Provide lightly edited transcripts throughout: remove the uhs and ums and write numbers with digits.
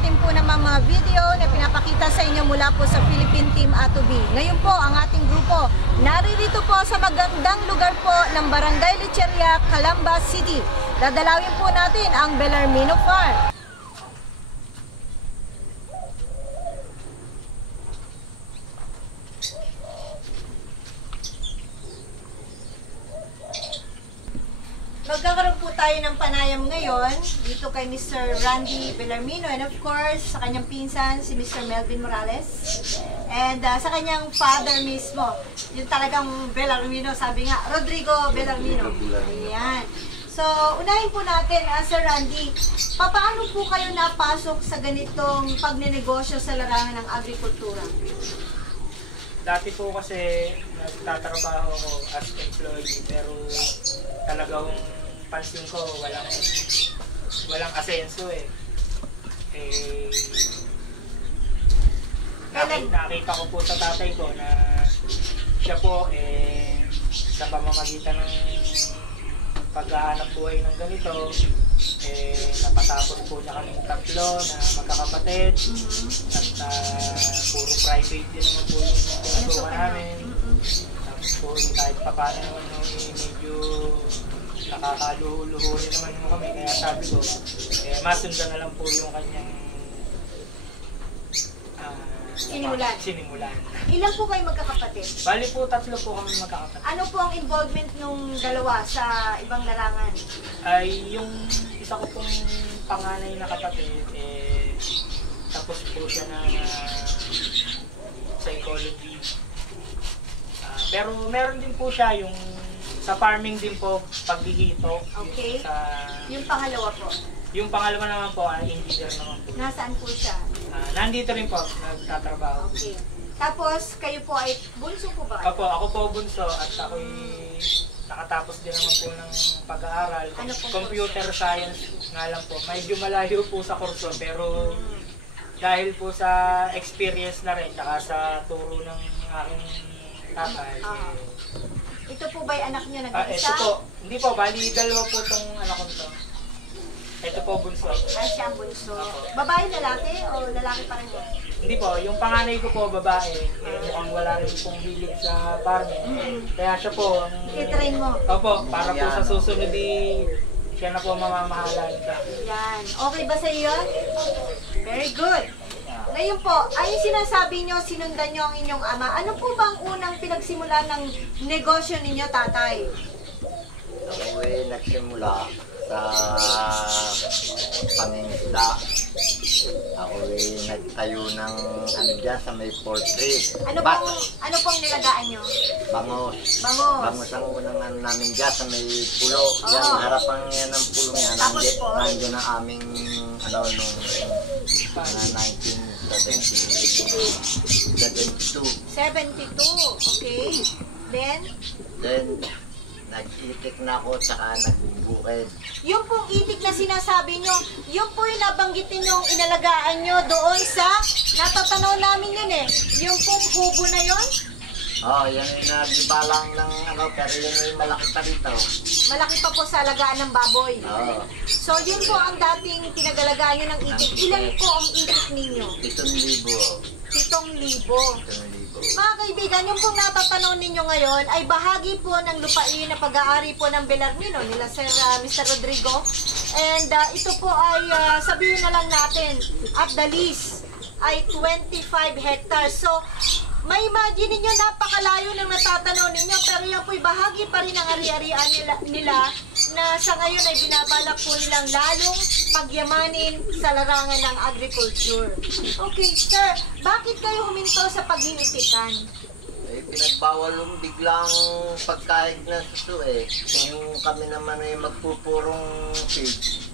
natin po naman mga video na pinapakita sa inyo mula po sa Philippine Team A2B. Ngayon po ang ating grupo naririto po sa magandang lugar po ng Barangay Lecheria, Calamba City. Dadalawin po natin ang Bellarmino Farm. Magkakaroon po tayo ng panayam ngayon dito kay Mr. Randy Bellarmino and of course sa kanyang pinsan si Mr. Melvin Morales and sa kanyang father mismo, yung talagang Bellarmino, sabi nga, Rodrigo Bellarmino. Ayan. So, unahin po natin, Sir Randy, paano po kayo napasok sa ganitong pagnenegosyo sa larangan ng agrikultura? Dati po kasi nagtatrabaho ako as employee pero talagang pansin ko walang asenso eh. Nakita ko po sa tatay ko na siya po sa pamamagitan ng paghahanap buhay ng ganito napatapos po niya kaming tatlo na magkakapatid at puro private din naman po yung ginagawa namin. Tapos po kahit paano naman medyo nakakaluho-luho rin naman yung kami, kaya sabi ko masundan na lang po yung kanyang sinimulan. Ilan po kayo magkakapatid? Bali po, tatlo po kami magkakapatid. Ano po ang involvement nung dalawa sa ibang larangan? Ay yung isa ko pong panganay na kapatid, tapos po siya ng psychology. Pero meron din po siya yung sa farming din po, paghihito. Okay. Yung pangalawa po? Yung pangalawa naman po, engineer naman po. Nasaan po siya? Nandito rin po, nagtatrabaho. Okay. Tapos, kayo po ay bunso po ba? Opo, ako po bunso at ako'y nakatapos din naman po ng pag-aaral. Ano po Computer science nga lang po. Medyo malayo po sa kurso pero dahil po sa experience na rin saka sa turo ng aking tatay. Ito po ba'y anak niyo nag-isa? Ito po, hindi po, bali dalawa po itong anak ko to. Ito po bunso. Siya ang bunso. Babae, lalaki o lalaki pa rin po? Hindi po, yung panganay ko po babae, mukhang wala rin pong hilig sa farming. Kaya siya po, i-train mo? Opo, para po sa susunod siya na po mamamahalan ka. Yan. Okay ba sa iyo? Very good. Ngayon po, ay sinasabi nyo, sinundan nyo ang inyong ama. Ano po bang unang pinagsimulan ng negosyo ninyo, tatay? Ako nagsimula sa pangingisda. Ako nagtayo ng dyan sa may poultry. Ano pong nilagaan nyo? Bangos. Bangos. Bangos ang unang namin dyan sa may pulo. Yan, harapan yan ng pulo yan. Nandiyan ang aming nung 1972. 72, okay. Then, nag-itik na ako tsaka nagbukid. yung pong itik na sinasabi nyo, yung po yung nabanggitin yung inalagaan nyo doon sa, natatanaw namin yun yung pong kubo na yun? Yan yung nagibalang ng pero yun yung malaki pa dito. Malaki pa po sa alagaan ng baboy. So yun po ang dating pinagalagaan nyo ng itik. Ilan po ang itik ninyo? 7,000. 7,000. Mga kaibigan, yung pong natatanaw ninyo ngayon ay bahagi po ng lupain na pag-aari po ng Bellarmino nila Sir Mr. Rodrigo. And ito po ay sabihin na lang natin, at the least ay 25 hectares. So, may imagine ninyo, napakalayo ng natatanaw ninyo, pero yan po'y bahagi pa rin ng ari-arian nila na sa ngayon ay binabalak po nilang lalong pagyamanin sa larangan ng agriculture. Okay, sir, bakit kayo huminto sa pag-iitikan? Pinagbawal yung biglang pagkahig na suso Kung kami naman ay magpupurong feed,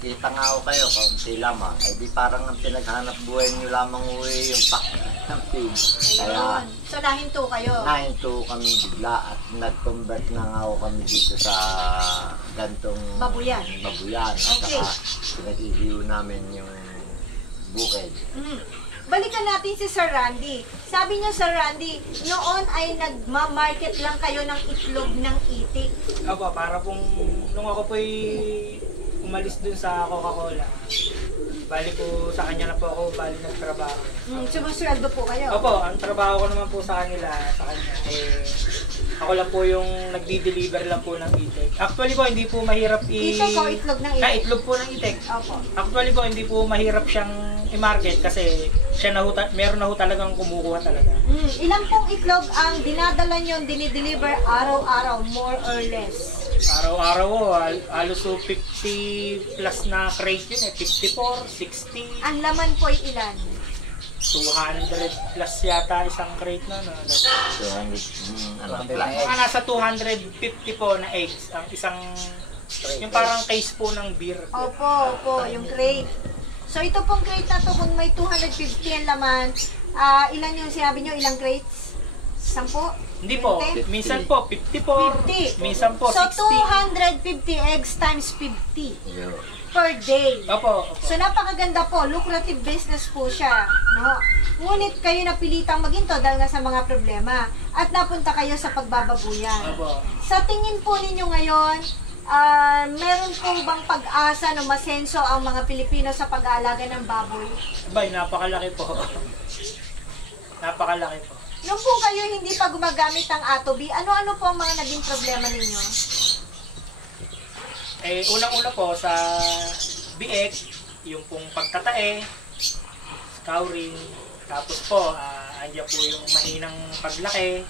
kita nga ako kayo, kaunti lamang. Di parang ang pinaghanap buhay nyo lamang yung pack ng feed. Kaya, so nahinto kayo? Nahinto kami bigla at nag-convert na nga ako kami dito sa gantong babuyan. Okay. At saka pinag-i-view namin yung bukid. Balikan natin si Sir Randy. Sabi niyo, Sir Randy, noon ay nagma-market lang kayo ng itlog ng itik. Opo, para nung ako po'y umalis dun sa Coca-Cola, Bali po sa kanya na po ako nagtrabaho. Sumusweldo po kayo? Opo, ang trabaho ko naman po sa kanya, ako lang po yung nagdi-deliver lang po ng itik. Actually po, hindi po mahirap Itik o itlog ng itik? itlog po ng itik. Opo. Actually po, hindi po mahirap siyang i-market kasi siya meron na ho talagang kumukuha talaga. Ilan pong itlog ang dinadala nyo, dinideliver araw-araw, more or less? Araw-araw ho, halos 50 plus na crate yun 54, 60, Ang laman po ay ilan? 200 plus yata isang crate na. So, Mga nasa 250 po na eggs ang isang, yung parang case po ng beer. Opo, yung crate. So ito pong crate na to, kung may 250 ang laman, ilan yung sinabi nyo, ilang crates? 10? Hindi po, 20? minsan po 54, 50. minsan po So 60. 250 eggs times 50 yeah. per day. Opo. So napakaganda po, lucrative business po siya, no? Ngunit kayo napilitang maginto dahil nga sa mga problema at napunta kayo sa pagbababuyan. Opo. Sa tingin po ninyo ngayon, meron po bang pag-asa na masenso ang mga Pilipino sa pag-aalaga ng baboy? Abay, napakalaki po. Napakalaki po. Nung po kayo hindi pa gumagamit ng Atobi, ano-ano po ang mga naging problema ninyo? Unang-una po sa biek, yung pong pagtatae, scouring, tapos po, andyan po yung mahinang paglaki.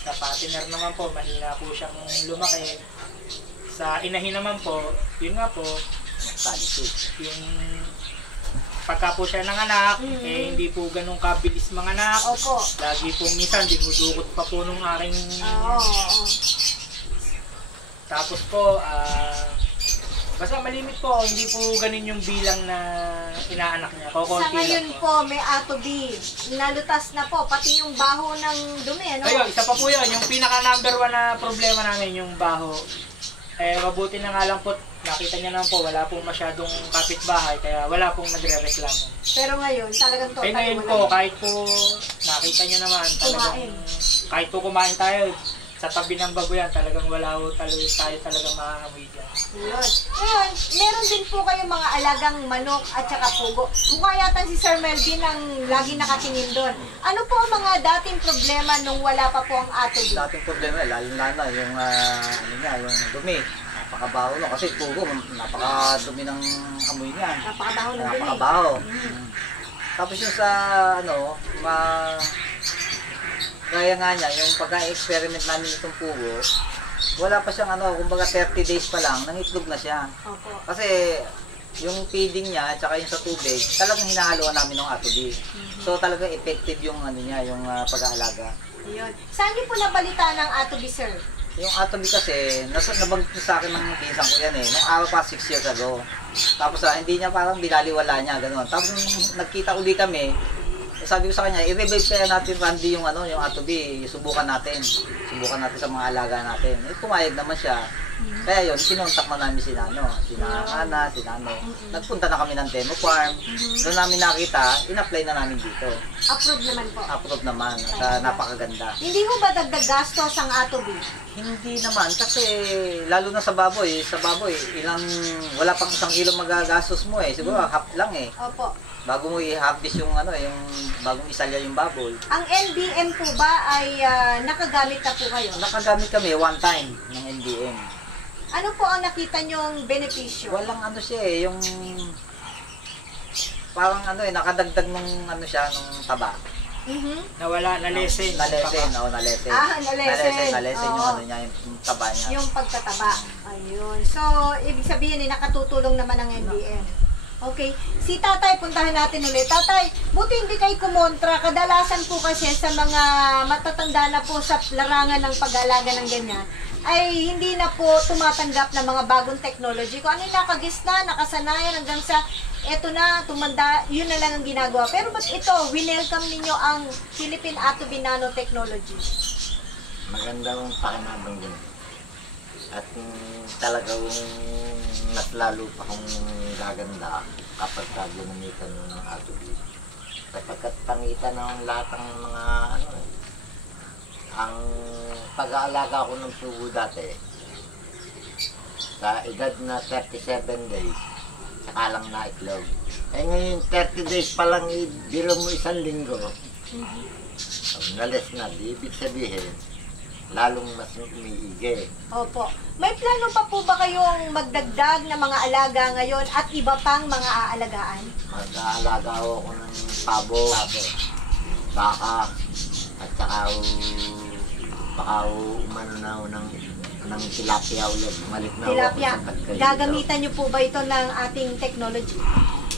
Sa patiner naman po, mahina po siyang lumaki. Sa inahin naman po, yun nga po, yung pagka po siya nanganak, hindi po ganun kabilis manganak. Opo. Lagi po minsan, dinudukot pa po nung aking... Tapos po, basta malimit po, hindi po ganun yung bilang na inaanak niya. Sa ngayon po, may Atobi. Nalutas na po, pati yung baho ng dumi, ano? Ayun, isa pa po yun. Yung pinaka number 1 na problema namin, yung baho. Mabuti na nga lang po, nakita niya naman po, wala pong masyadong kapitbahay, kaya wala pong nagre-reklamo. Pero ngayon, talagang totally ngayon po, kahit po, nakita niyo naman, talagang, kahit po kumain tayo, sa tabi ng baboyan, talagang wala ho tayo talagang makakamoy dyan. Yun. Ngayon, meron din po kayong mga alagang manok at saka pugo. Mukha yata si Sir Melvin ang lagi nakatingin doon. Ano po ang mga dating problema nung wala pa po ang Atobi? Dating problema, lalo-lalo yung, yung dumi. Napakabaho no, kasi pugo, napakadumi ng amoy niya. Napakabaho ng dumi. Napakabaho. Tapos yung sa, gaya nga niya, yung pagka-experiment namin itong pugo, wala pa siyang kumbaga 30 days pa lang, nangitlog na siya. Opo. Kasi yung feeding niya, at saka yung sa tubig, talagang hinahaluan namin ng Atobi. So talagang effective yung yung pag-aalaga. Ayun. Saan niyo po nabalita ng Atobi, sir? Yung Atobi kasi, nabanggit sa akin ng pinsan ko yan nung araw pa 6 years ago. Tapos hindi niya parang binaliwala niya, gano'n. Tapos nagkita uli kami, sabi ko sa kanya, i-revive kaya natin Randy yung yung Atobi, subukan natin sa mga alaga natin. Pumayag naman siya. Kaya yun, kinontak na namin sina Ana, sina Nagpunta na kami ng demo farm. Doon namin nakita, in-apply na namin dito. Approve naman po. Approve naman, at napakaganda. Hindi mo ba dagdag gastos ang Atobi? Hindi naman, kasi lalo na sa baboy, wala pang 1 kilo magagastos mo siguro half lang Opo. bago mo i-harvest yung yung bagong isalya yung baboy. Ang NBM po ba ay nakagamit na po kayo? Nakagamit kami one time ng NBM. Ano po ang nakita nyong benepisyo? Walang siya yung parang nakadagdag nung nung taba. Nawala, nalesen. Nalesen. Nalesen Oo. yung niya, yung taba niya. Yung pagtataba. Ayun. So, ibig sabihin nakatutulong naman ang NBM. Okay. Si Tatay, puntahan natin ulit. Tatay, buti hindi kayo kumontra. Kadalasan po kasi sa mga matatanda na po sa larangan ng pag-aalaga ng ganyan, ay hindi na po tumatanggap ng mga bagong technology. Kung ano yung nakagis na, nakasanayan hanggang sa eto na, tumanda, yun na lang ang ginagawa. Pero ba't ito, winelcome ninyo ang Philippine Atobi Nanotechnology? Magandang pakinabang din. At talagang mas lalo pa kung gaganda kapag gagamitan mo ng Atobi. Kapag pangitan ng lahat ng mga ang pag-aalaga ko ng pugo dati, sa edad na 37 days, saka lang na itlog. Eh ngayon, 30 days pa lang, biro mo 1 linggo. Nalis na, di ibig sabihin, lalong mas umiigi. Opo. May plano pa po ba kayong magdagdag na mga alaga ngayon at iba pang mga aalagaan? Mag-aalaga ako ng pabo, baka, at saka baka umano na ako ng tilapia ulit. Bumalik na Tilapia. ako sa pagkain. Gagamitan niyo po ba ito ng ating technology?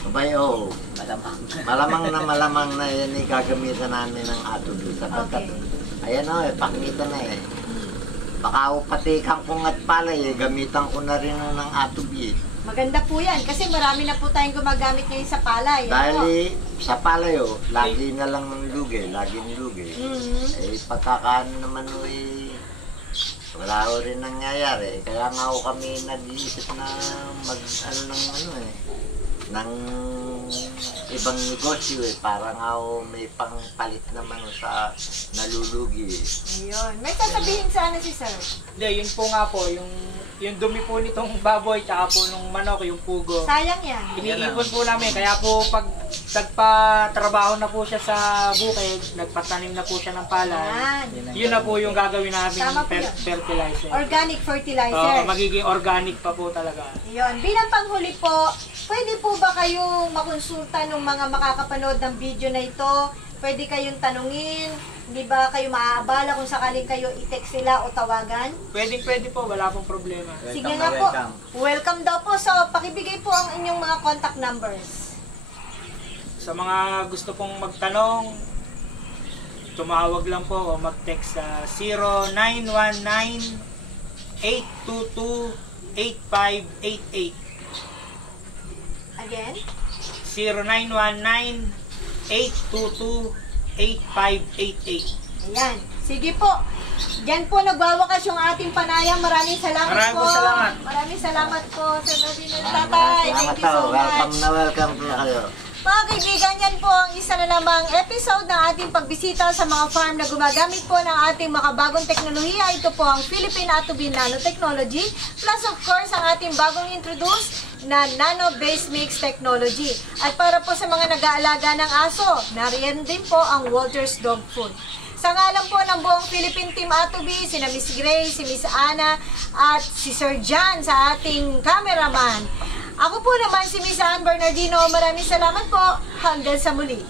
Abay, oo. Malamang na yan gagamitan namin ng atubi sapagkat ayan o, pakita na eh. Baka upatikan ko nga't palay gamitan ko na rin ng atubi. Maganda po yan kasi marami na po tayong gumagamit ngayon sa palay. Dahil sa palay lagi na lang ng lugi, laging lugi. Eh, pagkakaan naman wala ko rin nangyayari. Kaya nga ako kami nag-iisip na ng ibang negosyo para nga may pangpalit naman sa nalulugi. Ayun. May sasabihin sana si sir. Hindi, yun po nga po, yung dumi po nitong baboy, tsaka po nung manok, yung pugo. Sayang yan. Iniipon po namin, kaya po pag nagpa-trabaho na po siya sa bukid, nagpatanim na po siya ng palay, yun na po yung gagawin namin Tama po yun. fertilizer. Organic fertilizer. Magiging organic pa po talaga. Ayun. Bilang panghuli po, pwede po ba kayong makonsulta ng mga makakapanood ng video na ito? Pwede kayong tanungin? Hindi ba kayo maaabala kung sakaling kayo i-text sila o tawagan? Pwede po, wala pong problema. Sige nga po. Welcome daw po. So, pakibigay po ang inyong mga contact numbers. Sa mga gusto pong magtanong, tumawag lang po o mag-text sa 0919-822-8588. Again? 0919-822-8588. Ayan. Sige po. Diyan po nagwawakas yung ating panayam. Maraming salamat Maraming po. salamat. Maraming salamat po. Sir Nadine at Tatay. Thank you so much. Welcome po kayo. Mga kaibigan, yan po ang isa na namang episode ng ating pagbisita sa mga farm na gumagamit po ng ating makabagong teknolohiya. Ito po ang Philippine Atubi Nanotechnology plus of course ang ating bagong introduce na Nano-Based Mix Technology. At para po sa mga nag-aalaga ng aso, nariyan din po ang Walters Dog Food. Sa ngalan po ng buong Philippine Team Atubi, sina Miss Grace, si Miss Ana at si Sir John sa ating cameraman. Ako po naman si Miss Ann Bernardino. Maraming salamat po. Hanggang sa muli.